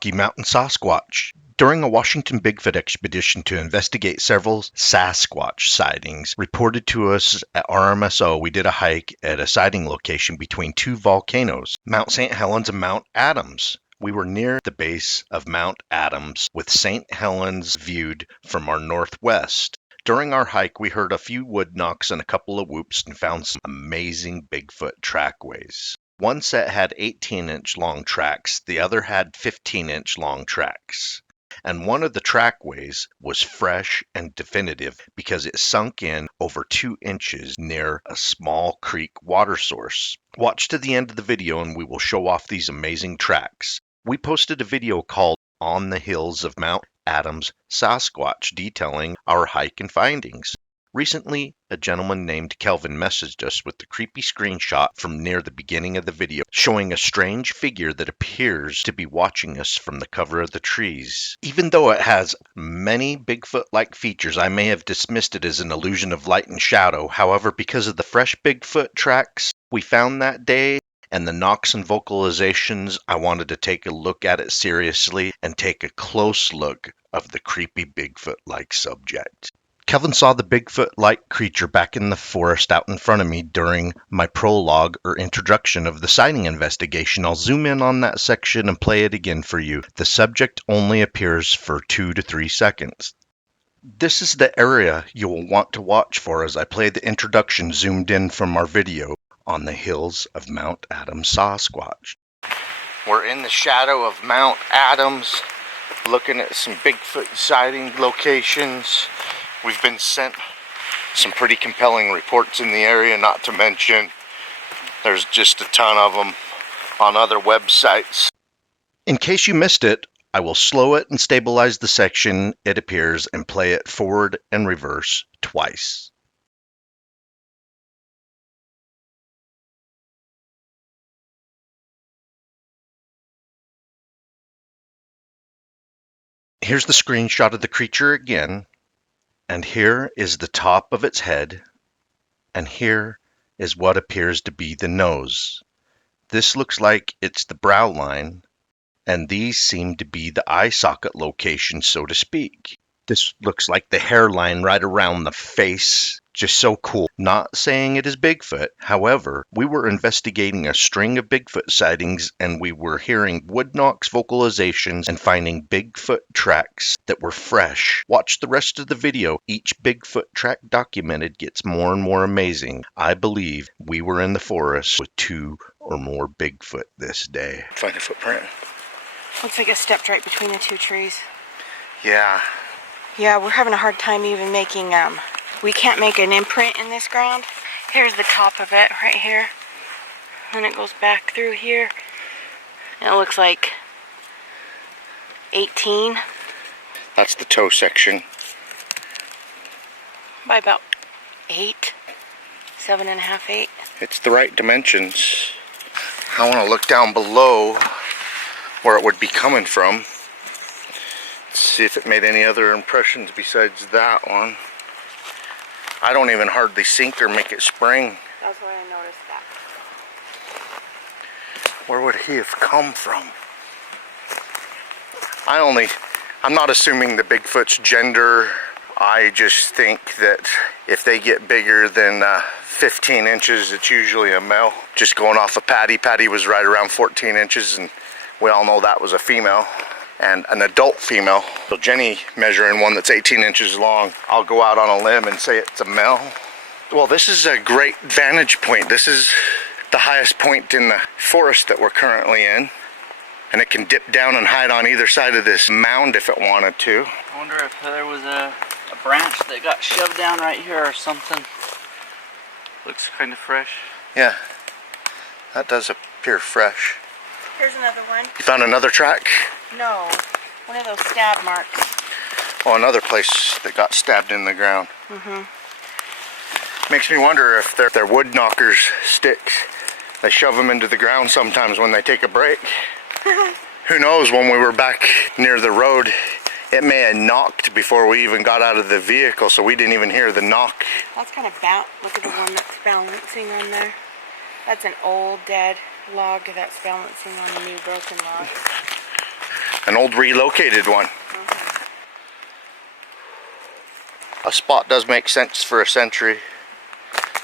Rocky Mountain Sasquatch. During a Washington Bigfoot expedition to investigate several Sasquatch sightings reported to us at RMSO, we did a hike at a sighting location between two volcanoes, Mount St. Helens and Mount Adams. We were near the base of Mount Adams with St. Helens viewed from our northwest. During our hike, we heard a few wood knocks and a couple of whoops and found some amazing Bigfoot trackways. One set had 18-inch long tracks, the other had 15-inch long tracks. And one of the trackways was fresh and definitive because it sunk in over 2 inches near a small creek water source. Watch to the end of the video and we will show off these amazing tracks. We posted a video called On the Hills of Mount Adams Sasquatch detailing our hike and findings. Recently, a gentleman named Kelvin messaged us with the creepy screenshot from near the beginning of the video showing a strange figure that appears to be watching us from the cover of the trees. Even though it has many Bigfoot-like features, I may have dismissed it as an illusion of light and shadow. However, because of the fresh Bigfoot tracks we found that day and the knocks and vocalizations, I wanted to take a look at it seriously and take a close look of the creepy Bigfoot-like subject. Kelvin saw the Bigfoot-like creature back in the forest out in front of me during my prologue or introduction of the sighting investigation. I'll zoom in on that section and play it again for you. The subject only appears for 2 to 3 seconds. This is the area you will want to watch for as I play the introduction zoomed in from our video on the hills of Mount Adams Sasquatch. We're in the shadow of Mount Adams looking at some Bigfoot sighting locations. We've been sent some pretty compelling reports in the area, not to mention there's just a ton of them on other websites. In case you missed it, I will slow it and stabilize the section it appears and play it forward and reverse twice. Here's the screenshot of the creature again. And here is the top of its head, and here is what appears to be the nose. This looks like it's the brow line, and these seem to be the eye socket location, so to speak. This looks like the hairline right around the face. Just so cool. Not saying it is Bigfoot. However, we were investigating a string of Bigfoot sightings and we were hearing wood knocks, vocalizations, and finding Bigfoot tracks that were fresh. Watch the rest of the video. Each Bigfoot track documented gets more and more amazing. I believe we were in the forest with 2 or more Bigfoot this day. Find a footprint. Looks like it stepped right between the 2 trees. Yeah. Yeah, we're having a hard time even making, we can't make an imprint in this ground. Here's the top of it right here. And it goes back through here. And it looks like 18. That's the toe section. By about 8. 7.5, 8. It's the right dimensions. I want to look down below where it would be coming from. See if it made any other impressions besides that one. I don't even hardly sink or make it spring. That's why I noticed that. Where would he have come from? I'm not assuming the Bigfoot's gender. I just think that if they get bigger than 15 inches, it's usually a male. Just going off of Patty. Patty was right around 14 inches, and we all know that was a female. And an adult female. So Jenny measuring one that's 18 inches long. I'll go out on a limb and say it's a male. Well, this is a great vantage point. This is the highest point in the forest that we're currently in. And it can dip down and hide on either side of this mound if it wanted to. I wonder if there was a branch that got shoved down right here or something. Looks kind of fresh. Yeah, that does appear fresh. Here's another one. You found another track? No, one of those stab marks. Oh, another place that got stabbed in the ground. Makes me wonder if they're wood knockers sticks. They shove them into the ground sometimes when they take a break. Who knows, when we were back near the road, it may have knocked before we even got out of the vehicle, so we didn't even hear the knock. That's kind of look at the one that's balancing on there. That's an old dead log that's balancing on a new broken log. An old relocated one. A spot does make sense for a century.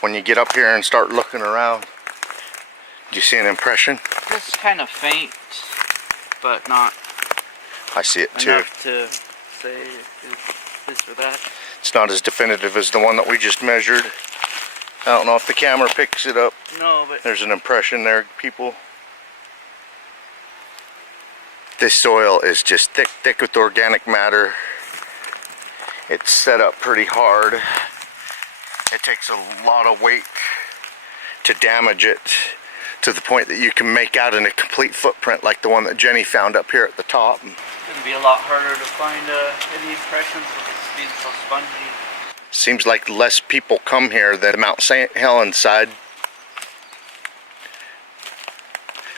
When you get up here and start looking around, do you see an impression? It's kind of faint, but not I see it too. enough to say it's this or that. It's not as definitive as the one that we just measured. I don't know if the camera picks it up. No, but There's an impression there, people. This soil is just thick with organic matter. It's set up pretty hard. It takes a lot of weight to damage it to the point that you can make out in a complete footprint like the one that Jenny found up here at the top. it's gonna be a lot harder to find any impressions with it being so spongy. Seems like less people come here than Mount St. Helens side.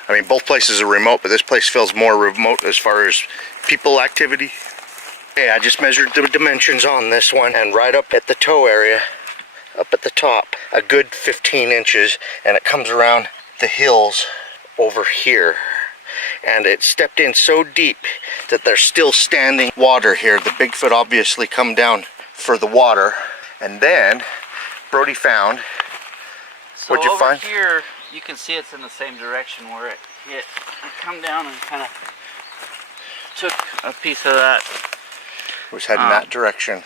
I mean, both places are remote, but this place feels more remote as far as people activity. Okay, I just measured the dimensions on this one, and right up at the toe area, up at the top, a good 15 inches, and it comes around the hills over here. And it stepped in so deep that there's still standing water here. The Bigfoot obviously come down for the water. And then Brody found, So what'd you over find? here, you can see it's in the same direction where it hit. It come down and kind of took a piece of that It was heading that direction.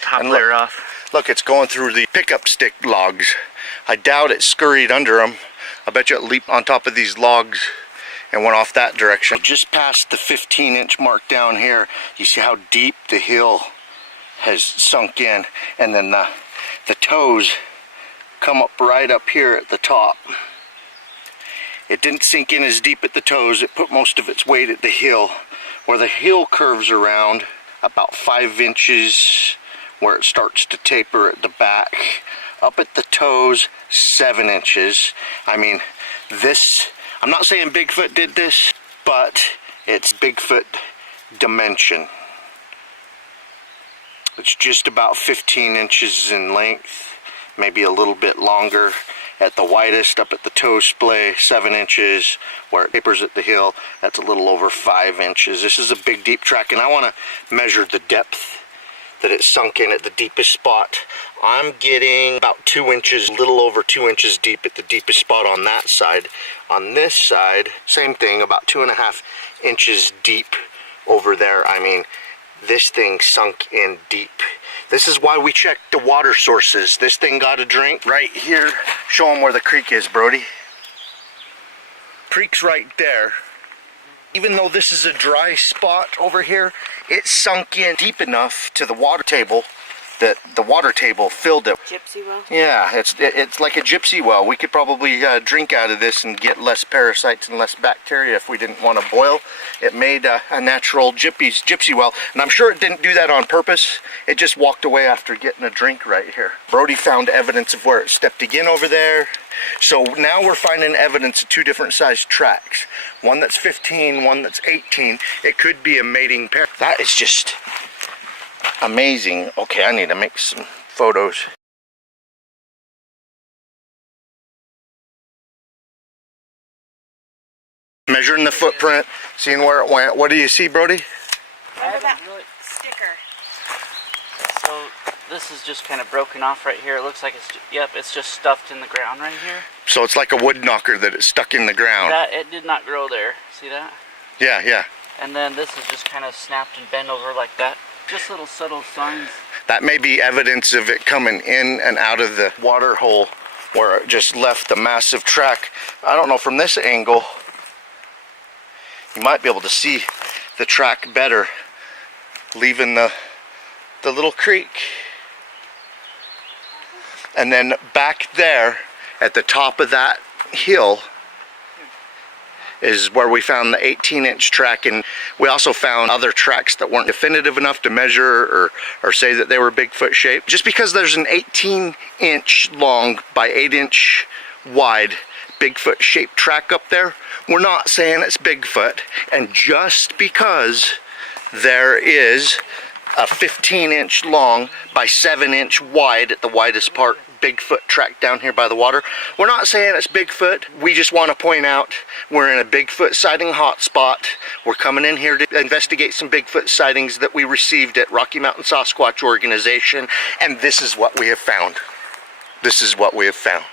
top And layer off. Look, it's going through the pickup stick logs. I doubt it scurried under them. I bet you it leaped on top of these logs and went off that direction. Just past the 15-inch mark down here, you see how deep the hill has sunk in, and then the toes come up right up here at the top. It didn't sink in as deep at the toes. It put most of its weight at the heel, where the heel curves around about 5 inches, where it starts to taper at the back. Up at the toes, 7 inches. I mean, this, I'm not saying Bigfoot did this, but it's Bigfoot dimension. It's just about 15 inches in length, maybe a little bit longer. At the widest, up at the toe splay, 7 inches. Where it tapers at the heel, that's a little over 5 inches. This is a big, deep track, and I want to measure the depth that it sunk in at the deepest spot. I'm getting about 2 inches, a little over 2 inches deep at the deepest spot on that side. On this side, same thing, about 2.5 inches deep over there. I mean, this thing sunk in deep. This is why we check the water sources. This thing got a drink right here. Show them where the creek is, Brody. Creek's right there. Even though this is a dry spot over here, it sunk in deep enough to the water table that the water table filled it. Gypsy well? Yeah, it's like a gypsy well. We could probably drink out of this and get less parasites and less bacteria if we didn't want to boil. It made a natural gypsy well, and I'm sure it didn't do that on purpose. It just walked away after getting a drink right here. Brody found evidence of where it stepped again over there. So now we're finding evidence of 2 different sized tracks. One that's 15, one that's 18. It could be a mating pair. That is just amazing. Okay, I need to make some photos. Measuring the footprint, seeing where it went. What do you see, Brody? Remember that sticker? So this is just kind of broken off right here. It looks like it's, yep, it's just stuffed in the ground right here. So it's like a wood knocker that is stuck in the ground. That, it did not grow there. See that? Yeah, yeah. And then this is just kind of snapped and bent over like that. Just little subtle signs. That may be evidence of it coming in and out of the water hole where it just left a massive track. I don't know, from this angle, you might be able to see the track better, leaving the little creek. And then back there at the top of that hill is where we found the 18-inch track, and we also found other tracks that weren't definitive enough to measure or say that they were Bigfoot shaped. Just because there's an 18-inch long by 8-inch wide Bigfoot shaped track up there, we're not saying it's Bigfoot. And just because there is a 15-inch long by 7-inch wide at the widest part Bigfoot track down here by the water. We're not saying it's Bigfoot. We just want to point out we're in a Bigfoot sighting hotspot. We're coming in here to investigate some Bigfoot sightings that we received at Rocky Mountain Sasquatch Organization, and this is what we have found. This is what we have found.